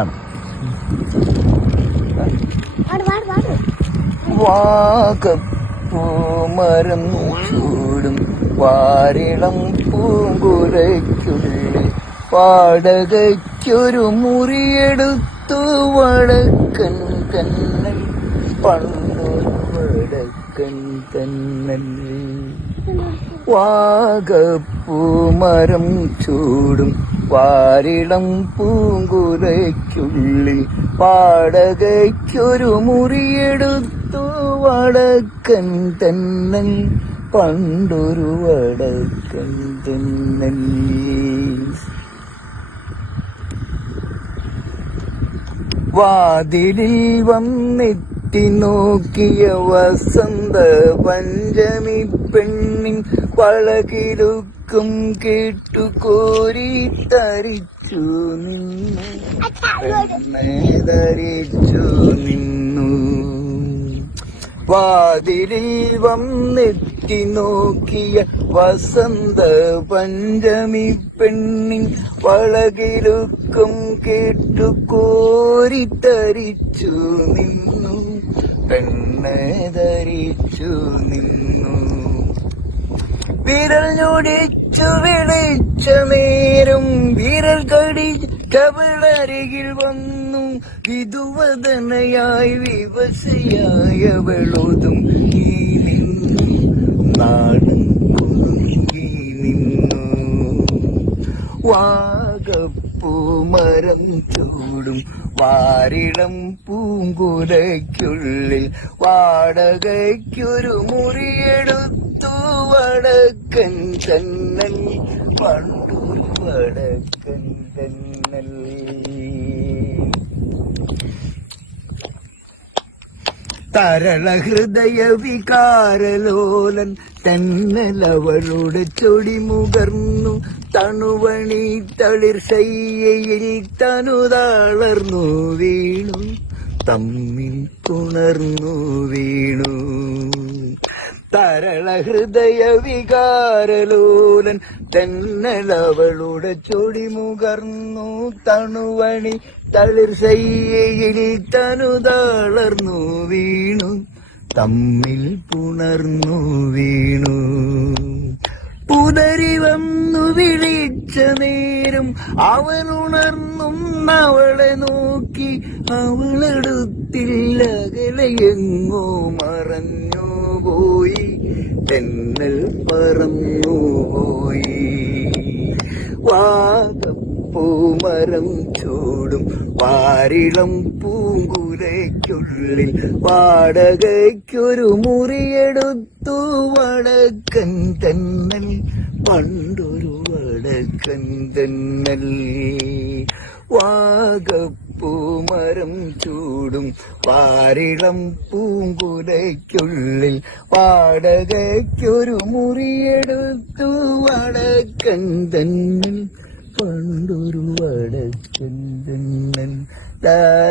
ആണ് വാകപ്പൂമരം ചൂടും വാരിളം പൂങ്കുലയ്ക്കുള്ളിൽ വാടകയ്ക്കൊരു മുറിയെടുത്തു വടക്കൻ കണ്ണൻ പണ്ടൊരു വടക്കൻ കണ്ണൻ വാഗപ്പൂമരം ചൂടും വാരിളം പൂങ്കുരയ്ക്കുള്ളിൽ പാടകയ്ക്കൊരു മുറിയെടുത്തു. വടക്കൻ തന്നൻ പണ്ടൊരു വടക്കൻ തന്നെ വാതിലിൽ വന്നെത്തി നോക്കിയ വസന്ത പഞ്ചമി പെണ്ണിൻ വളകിലുക്കും കേട്ടു കോരി തരിച്ചു നിന്നു. പെണ്ണെ ധരിച്ചു നിന്നു. വാതിലിൽ വന്നെത്തി നോക്കിയ വസന്ത പഞ്ചമി പെണ്ണിൻ വളകിലുക്കം കേട്ടു കോരി തരിച്ചു നിന്നു. പെണ്ണെ ധരിച്ചു നിന്നു. വിരൽ ഞൊടിച്ചു വിളിച്ച വിരൽ കവളരികിൽ വന്നു. വിധുവതനയായി വിവസയായവളോതും ഈ നിന്നു. ചൂടും വാരിളം പൂങ്കുലയ്ക്കുള്ളിൽ വാടകയ്ക്കൊരു മുറിയെടുത്തു. വടക്കൻ തന്നൽ പണ്ടൊരു വടക്കൻ തന്നൽ തരള വികാരലോലൻ തന്നലവളുടെ ചൊടി മുകർന്നു. തണുവണി തളിർ ശയ്യയിൽ തനുതാളർന്നു വീണു. തമ്മിൽ പുണർന്നു വീണു. തരള ഹൃദയ വികാരലോലൻ തെന്നലവളുടെ ചൊടി മുകർന്നു. തണുവണി തളിർ ശയ്യയിൽ തനുതാളർന്നു വീണു. തമ്മിൽ പുണർന്നു വീണു. പുതരി വന്നു വിളിച്ച നേരം അവൻ ഉണർന്നും അവളെ നോക്കി അവളെടുത്തില്ല കലയെങ്ങോ മറഞ്ഞു പോയി തെന്നൽ പറന്നു പോയി. വാഗപ്പൂമരം ചൂടും വാരിളം പൂങ്കുലയ്ക്കുള്ളിൽ വാടകയ്ക്കൊരു മുറിയെടുത്തു വടക്കൻ തന്നൽ പണ്ടൊരു വടക്കൻ തന്നൽ. വാഗപ്പൂമരം ചൂടും വാരിളം പൂങ്കുലയ്ക്കുള്ളിൽ വാടകയ്ക്കൊരു മുറിയെടുത്തു വടക്കൻ തന്നൽ. പണ്ടൊരു വടക്കൻ ലാ. ദാ,